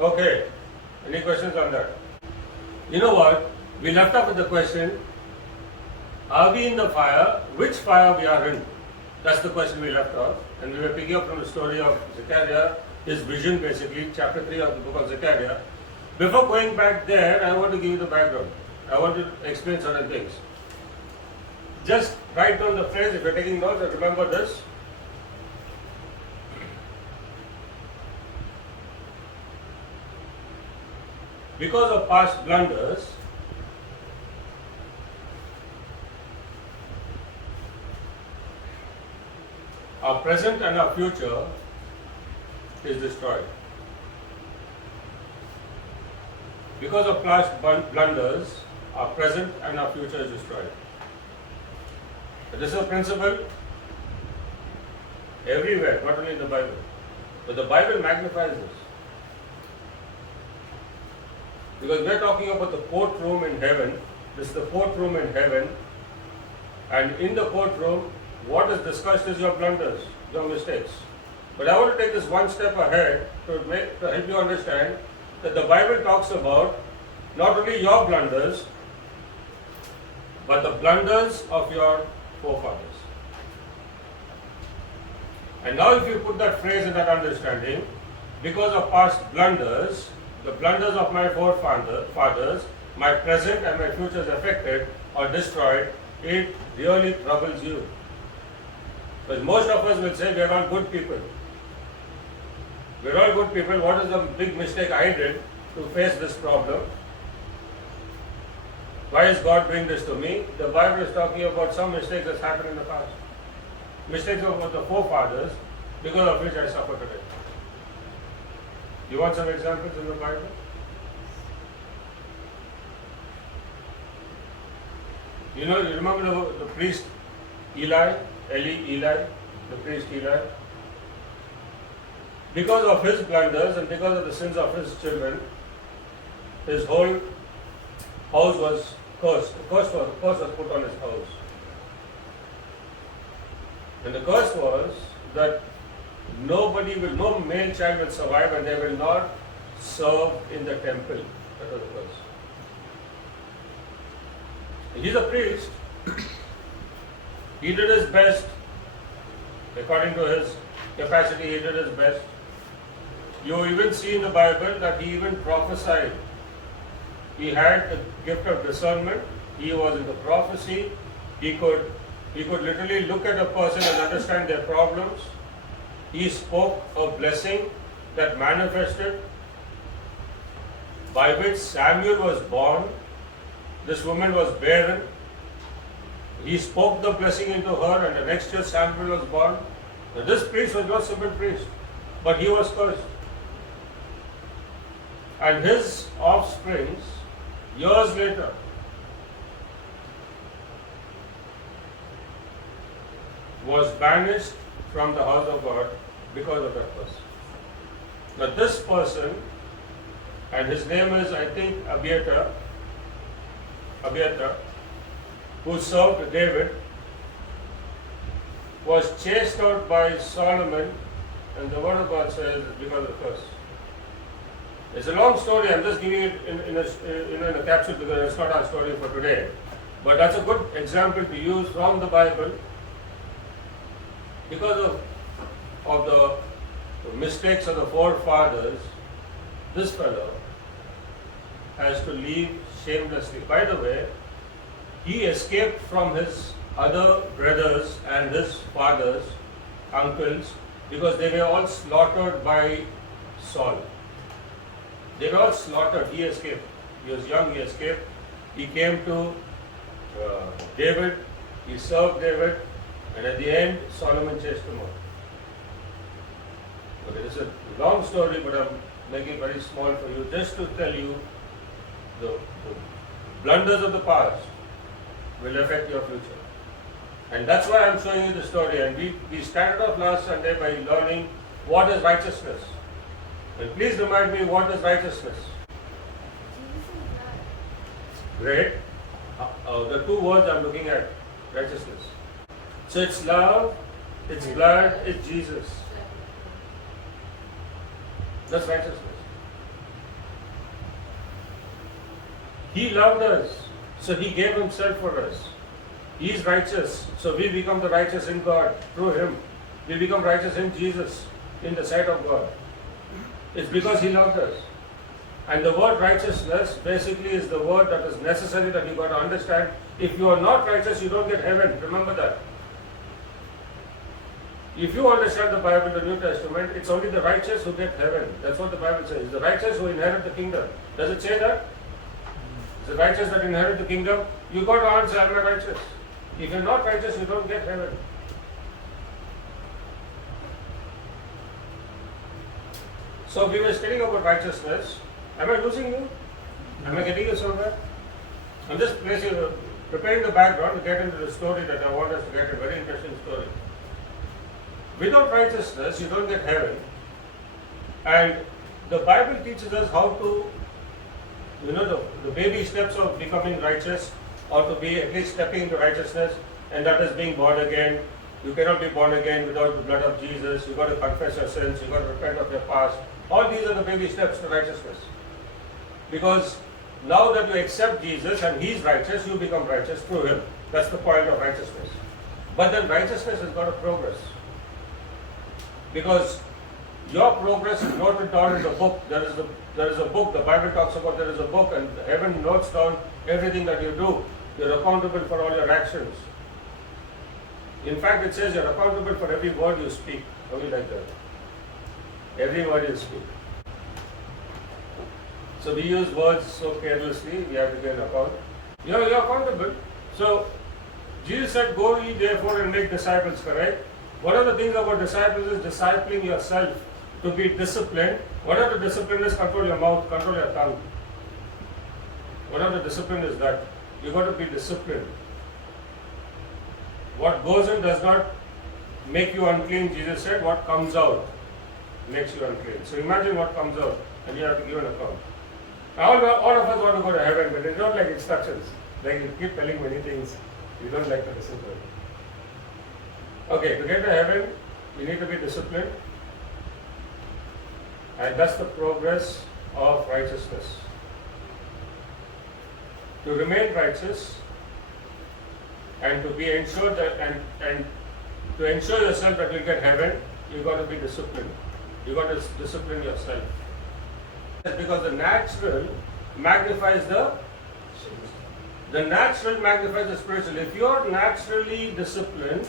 Okay. Any questions on that? You know what? We left off with the question, are we in the fire? Which fire we are in? That's the question we left off. And we were picking up from the story of Zechariah, his vision basically, chapter 3 of the book of Zechariah. Before going back there, I want to give you the background. I want to explain certain things. Just write down the phrase, if you're taking notes, and remember this. Because of past blunders, our present and our future is destroyed. Because of past blunders, our present and our future is destroyed. This is a principle everywhere, not only in the Bible. But the Bible magnifies this. Because we are talking about the courtroom in heaven. This is the courtroom in heaven. And in the courtroom, what is discussed is your blunders, your mistakes. But I want to take this one step ahead to help you understand that the Bible talks about not only your blunders, but the blunders of your forefathers. And now if you put that phrase in that understanding, because of past blunders, the blunders of my forefathers, my present and my future is affected or destroyed, it really troubles you. Because most of us will say we are all good people. We are all good people. What is the big mistake I did to face this problem? Why is God doing this to me? The Bible is talking about some mistakes that happened in the past. Mistakes of the forefathers, because of which I suffer today. You want some examples in the Bible? You remember the priest Eli, the priest Eli? Because of his blunders and because of the sins of his children, his whole house was cursed. The curse was put on his house. And the curse was that no male child will survive and they will not serve in the temple. That was the curse. He's a priest. He did his best. According to his capacity, he did his best. You even see in the Bible that he even prophesied. He had the gift of discernment. He was in the prophecy. He could literally look at a person and understand their problems. He spoke a blessing that manifested, by which Samuel was born. This woman was barren. He spoke the blessing into her, and the next year Samuel was born. Now, this priest was not a simple priest, but he was cursed. And his offspring, years later, was banished from the house of God because of that curse. Now this person, and his name is, I think, Abiathar, who served David, was chased out by Solomon, and the word of God says because of the curse. It's a long story. I'm just giving it in a capsule because it's not our story for today. But that's a good example to use from the Bible. Because of the mistakes of the forefathers, this fellow has to leave shamelessly. By the way, he escaped from his other brothers and his fathers, uncles, because they were all slaughtered by Saul. They were all slaughtered. He escaped. He was young, he escaped. He came to David, he served David, and at the end, Solomon chased him out. Okay, this is a long story, but I'm making it very small for you, just to tell you the blunders of the past will affect your future. And that's why I'm showing you the story. And we started off last Sunday by learning what is righteousness. And please remind me, what is righteousness? Great. The two words I'm looking at, righteousness. So it's love, it's blood, it's Jesus. That's righteousness. He loved us, so He gave Himself for us. He is righteous, so we become the righteous in God through Him. We become righteous in Jesus in the sight of God. It's because He loved us. And the word righteousness basically is the word that is necessary that you got to understand. If you are not righteous, you don't get heaven. Remember that. If you understand the Bible, the New Testament, it's only the righteous who get heaven. That's what the Bible says. The righteous who inherit the kingdom. Does it say that? The righteous that inherit the kingdom? You got to answer, am I righteous? If you're not righteous, you don't get heaven. So we were studying about righteousness. Am I losing you? Am I getting you somewhere? I'm just preparing the background to get into the story that I want us to get, a very interesting story. Without righteousness, you don't get heaven. And the Bible teaches us how to, the baby steps of becoming righteous, or to be at least stepping into righteousness, and that is being born again. You cannot be born again without the blood of Jesus. You've got to confess your sins. You've got to repent of your past. All these are the baby steps to righteousness. Because now that you accept Jesus and He's righteous, you become righteous through Him. That's the point of righteousness. But then righteousness has got to progress. Because your progress is noted down in the book. There is a book, the Bible talks about there is a book, and heaven notes down everything that you do. You're accountable for all your actions. In fact, it says you're accountable for every word you speak. How do you like that? Every word you speak. So we use words so carelessly, we have to get an account. You're accountable. So Jesus said, go ye therefore and make disciples, correct? One of the things about disciples is discipling yourself to be disciplined. One of the discipline is control your mouth, control your tongue. One of the discipline is that. You've got to be disciplined. What goes in does not make you unclean, Jesus said. What comes out makes you unclean. So imagine what comes out, and you have to give an account. All of us want to go to heaven, but they don't like instructions. Like you keep telling many things, you don't like the discipline. Okay, to get to heaven, you need to be disciplined. And that's the progress of righteousness. To remain righteous and to be ensured that and to ensure yourself that you'll get heaven, you've got to be disciplined. You've got to discipline yourself. Because the natural magnifies the spiritual. If you're naturally disciplined,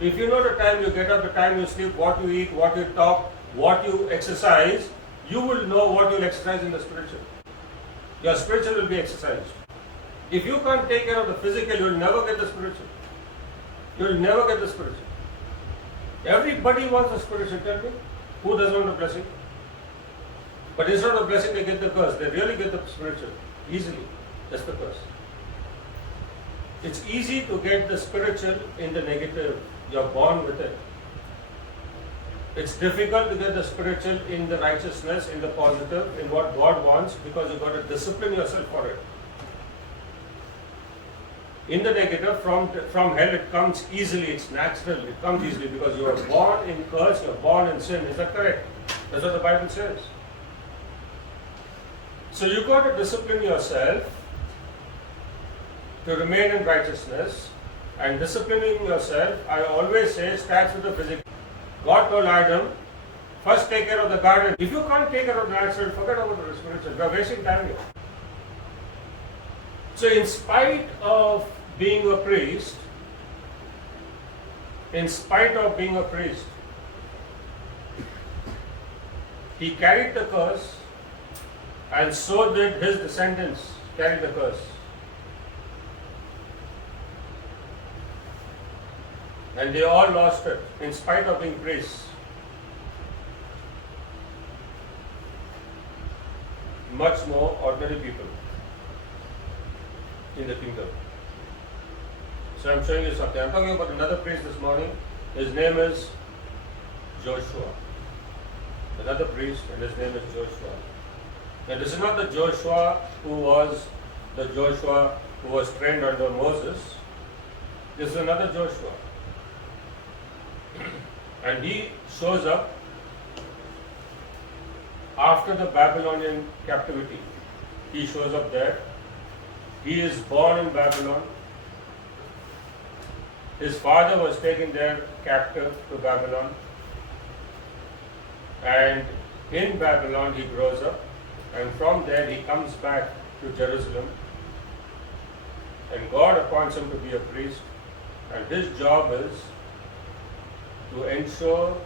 if you know the time you get up, the time you sleep, what you eat, what you talk, what you exercise, you will know what you'll exercise in the spiritual. Your spiritual will be exercised. If you can't take care of the physical, you will never get the spiritual. You will never get the spiritual. Everybody wants the spiritual, tell me. Who doesn't want the blessing? But instead of the blessing, they get the curse. They really get the spiritual. Easily. That's the curse. It's easy to get the spiritual in the negative. You're born with it. It's difficult to get the spiritual in the righteousness, in the positive, in what God wants, because you've got to discipline yourself for it. In the negative, from hell, it comes easily, it's natural, it comes easily because you are born in curse, you are born in sin. Is that correct? That's what the Bible says. So you've got to discipline yourself to remain in righteousness, and disciplining yourself, I always say, starts with the physical. God told Adam, first take care of the garden. If you can't take care of the natural, forget about the spiritual. You are wasting time here. So in spite of being a priest, he carried the curse, and so did his descendants carry the curse. And they all lost it in spite of being priests. Much more ordinary people in the kingdom. So I'm showing you something. I'm talking about another priest this morning. His name is Joshua. Another priest, and his name is Joshua. Now this is not the Joshua who was trained under Moses. This is another Joshua. And he shows up after the Babylonian captivity. He shows up there He is born in Babylon. His father was taken there captive to Babylon. And in Babylon he grows up. And from there he comes back to Jerusalem. And God appoints him to be a priest. And his job is to ensure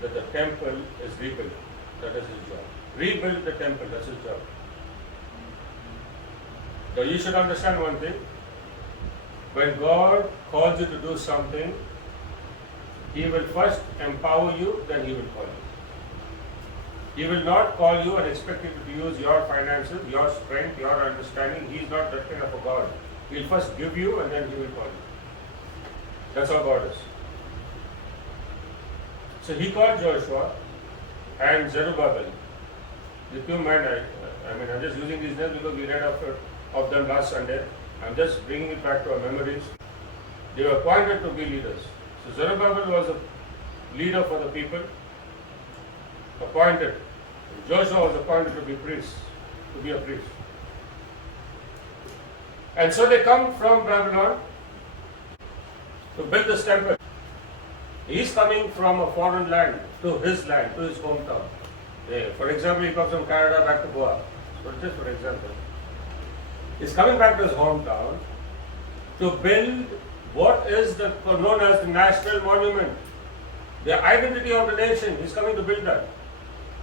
that the temple is rebuilt. That is his job. Rebuild the temple, that's his job. Now you should understand one thing. When God calls you to do something, He will first empower you, then He will call you. He will not call you and expect you to use your finances, your strength, your understanding. He is not that kind of a God. He will first give you and then He will call you. That's how God is. So He called Joshua and Zerubbabel. The two men, I'm just using these names because we read of them last Sunday. I'm just bringing it back to our memories. They were appointed to be leaders. So Zerubbabel was a leader for the people, appointed. Joshua was appointed to be a priest. And so they come from Babylon to build this temple. He's coming from a foreign land to his hometown. For example, he comes from Canada back to Goa. So just for example. He's coming back to his hometown to build what is known as the national monument. The identity of the nation. He's coming to build that.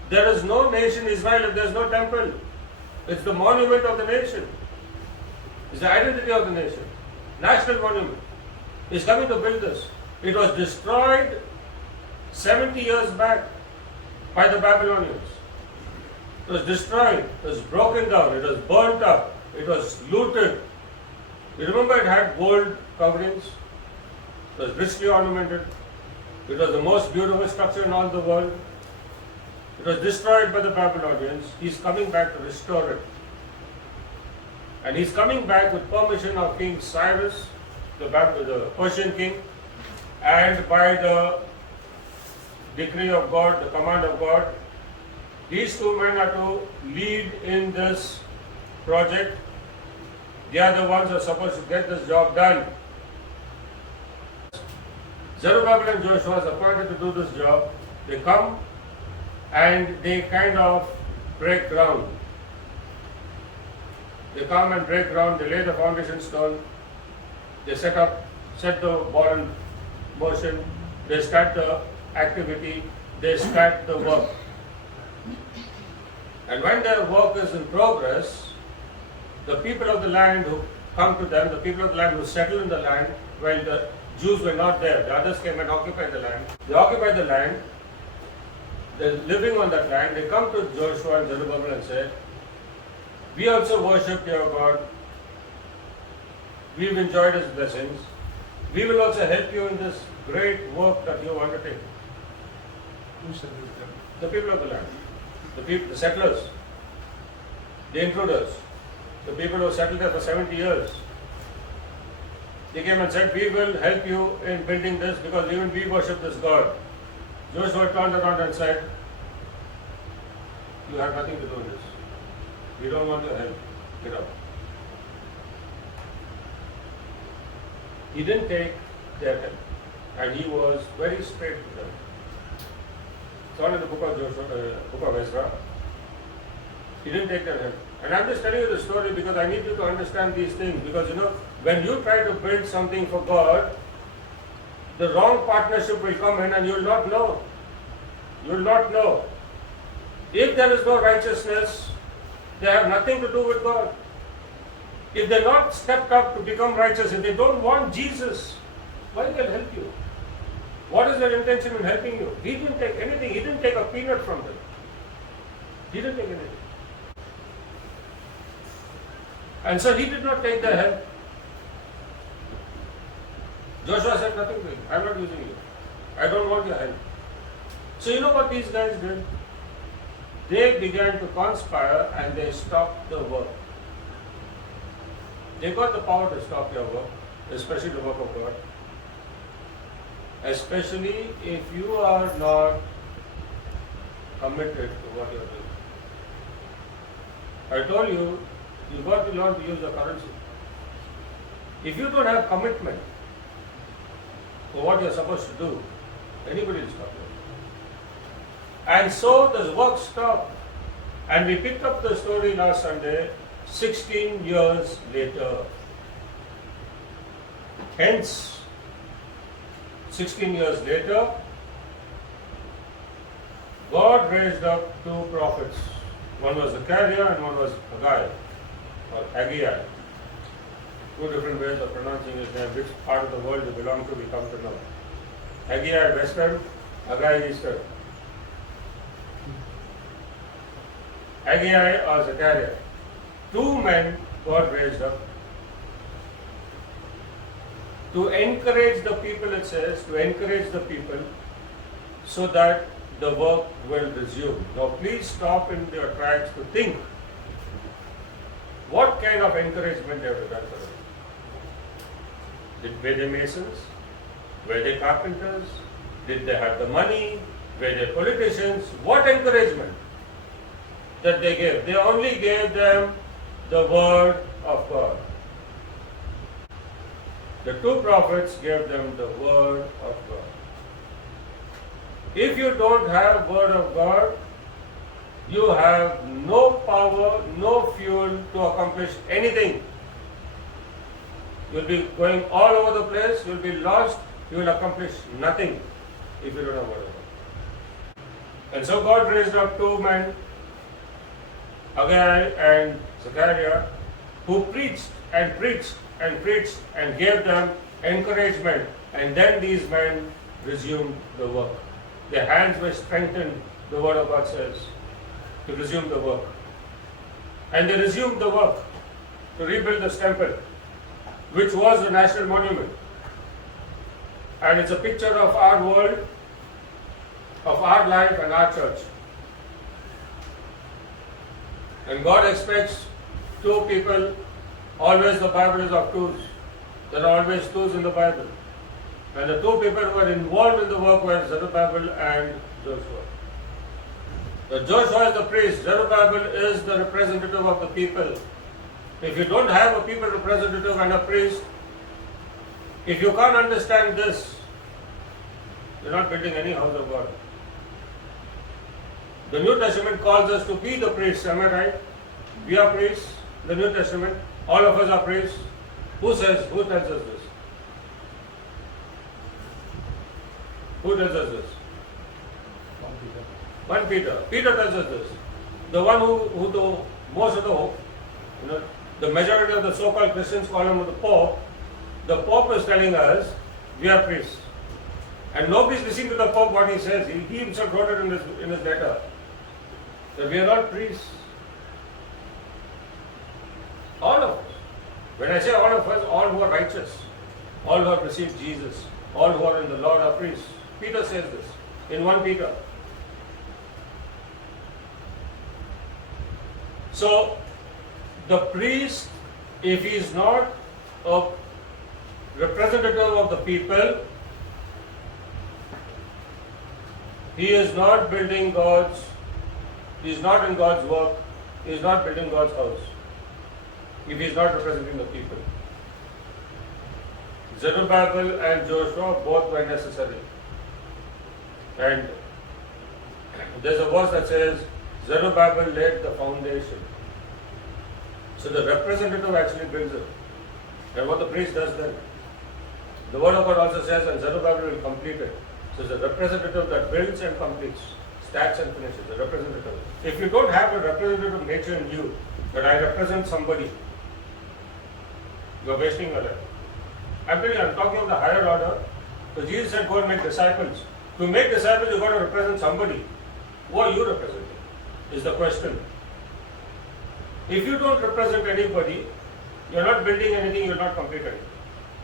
There is no nation Israel if there is no temple. It's the monument of the nation. It's the identity of the nation. National monument. He's coming to build this. It was destroyed 70 years back by the Babylonians. It was destroyed. It was broken down. It was burnt up. It was looted. You remember it had gold coverings. It was richly ornamented. It was the most beautiful structure in all the world. It was destroyed by the Babylonians. He's coming back to restore it. And he's coming back with permission of King Cyrus, the Persian king, and by the decree of God, the command of God. These two men are to lead in this project. They are the ones who are supposed to get this job done. Zerubbabel and Joshua is appointed to do this job. They come and they kind of break ground. They come and break ground, they lay the foundation stone, they set the ball in motion, they start the activity, they start the work. And when their work is in progress, the people of the land who come to them, the people of the land who settle in the land, while the Jews were not there, the others came and occupied the land. They occupied the land, they're living on that land, they come to Joshua and Zerubbabel and say, we also worship your God, we've enjoyed His blessings, we will also help you in this great work that you have undertaken. Who said this? The people of the land, the settlers, the intruders, the people who settled there for 70 years. They came and said, we will help you in building this because even we worship this God. Joshua turned around and said, you have nothing to do with this. We don't want your help. Get out. He didn't take their help. And he was very straight with them. It's all in the book of Ezra. He didn't take their help. And I'm just telling you the story because I need you to understand these things. Because when you try to build something for God, the wrong partnership will come in and you will not know. You will not know. If there is no righteousness, they have nothing to do with God. If they're not stepped up to become righteous, if they don't want Jesus, why can help you? What is their intention in helping you? He didn't take anything. He didn't take a peanut from them. He didn't take anything. And so he did not take their help. Joshua said nothing to him. I'm not using you. I don't want your help. So you know what these guys did? They began to conspire and they stopped the work. They got the power to stop your work, especially the work of God. Especially if you are not committed to what you are doing. I told you, you got to learn to use the currency. If you don't have commitment for what you're supposed to do, anybody will stop you. And so the work stopped. And we picked up the story last Sunday, 16 years later. Hence, 16 years later, God raised up two prophets. One was Zechariah and one was Haggai, or Haggai. Two different ways of pronouncing his name. Which part of the world they belong to, we come to know. Haggai western, Haggai eastern. Haggai or Zechariah. Two men God raised up to encourage the people, it says, to encourage the people so that the work will resume. Now please stop in your tracks to think what kind of encouragement they have done for them. Were they masons? Were they carpenters? Did they have the money? Were they politicians? What encouragement that they gave? They only gave them the word of God. The two prophets gave them the word of God. If you don't have word of God, you have no power, no fuel to accomplish anything. You'll be going all over the place, you'll be lost, you will accomplish nothing if you don't have word of God. And so God raised up two men, Haggai and Zechariah, who preached and preached and preached and gave them encouragement, and then these men resumed the work. Their hands were strengthened, the word of God says, to resume the work. And they resumed the work to rebuild this temple, which was a national monument. And it's a picture of our world, of our life and our church. And God expects two people. Always the Bible is of twos. There are always twos in the Bible. And the two people who were involved in the work were Zerubbabel and Joshua. Joshua is the priest. Zerubbabel is the representative of the people. If you don't have a people representative and a priest, if you can't understand this, you're not building any house of God. The New Testament calls us to be the priests, am I right? We are priests, the New Testament. All of us are priests. Who tells us this? Who tells us this? 1 Peter. Peter tells us this. The one who the most of the majority of the so-called Christians call him the Pope. The Pope is telling us we are priests. And nobody's listening to the Pope what he says. He himself wrote it in his letter. That we are all priests. All of us. When I say all of us, all who are righteous, all who have received Jesus, all who are in the Lord are priests. Peter says this in 1 Peter. So, the priest, if he is not a representative of the people, he is not building he is not in God's work, he is not building God's house, if he is not representing the people. Zerubbabel and Joshua both were necessary. And there's a verse that says, Zerubbabel laid the foundation. So the representative actually builds it. And what the priest does then? The word of God also says, and Zerubbabel will complete it. So it's a representative that builds and completes, starts and finishes, a representative. If you don't have a representative nature in you, that I represent somebody, you're wasting your life. I'm telling you, I'm talking of the higher order. So Jesus said, go and make disciples. To make disciples, you've got to represent somebody. Who are you representing? Is the question. If you don't represent anybody, you're not building anything, you're not completing.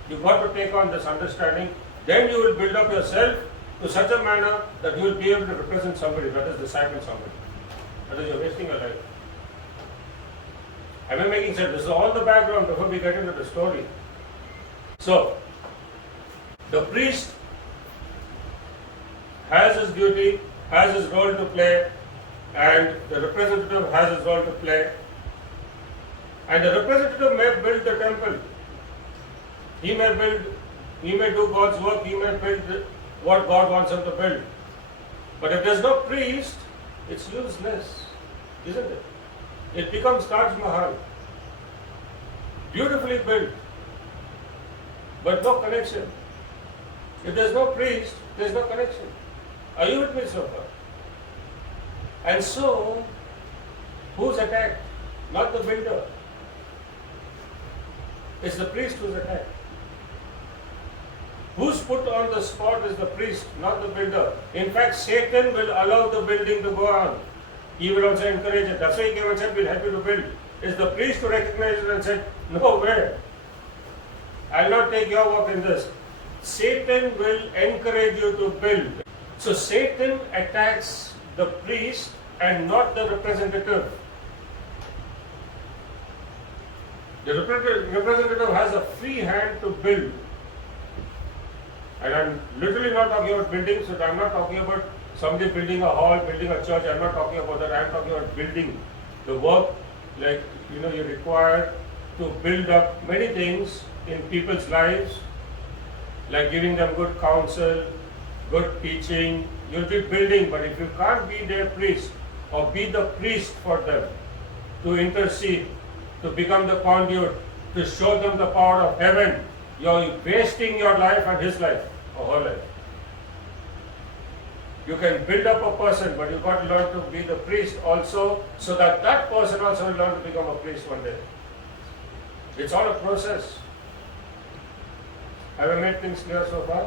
You've got to take on this understanding. Then you will build up yourself to such a manner that you will be able to represent somebody, that is, disciple somebody. Otherwise, you're wasting your life. Am I making sense? This is all the background before we get into the story. So, the priest has his duty, has his role to play, and the representative has his role to play. And the representative may build the temple. He may build, he may do God's work, he may build what God wants him to build. But if there's no priest, it's useless, isn't it? It becomes Taj Mahal. Beautifully built, but no connection. If there's no priest, there's no connection. Are you with me so far? And so, who's attacked? Not the builder. It's the priest who's attacked. Who's put on the spot is the priest, not the builder. In fact, Satan will allow the building to go on. He will also encourage it. That's why he came and said, we'll help you to build. It's the priest who recognized it and said, no way. I'll not take your work in this. Satan will encourage you to build. So Satan attacks the priest and not the representative. The representative has a free hand to build. And I'm literally not talking about buildings, so I'm not talking about somebody building a hall, building a church. I'm not talking about that. I'm talking about building the work, like, you're required to build up many things in people's lives, like giving them good counsel, good teaching. You'll be building, but if you can't be their priest or be the priest for them, to intercede, to become the conduit, to show them the power of heaven, you're wasting your life and his life, or her life. You can build up a person, but you've got to learn to be the priest also, so that that person also will learn to become a priest one day. It's all a process. Have I made things clear so far?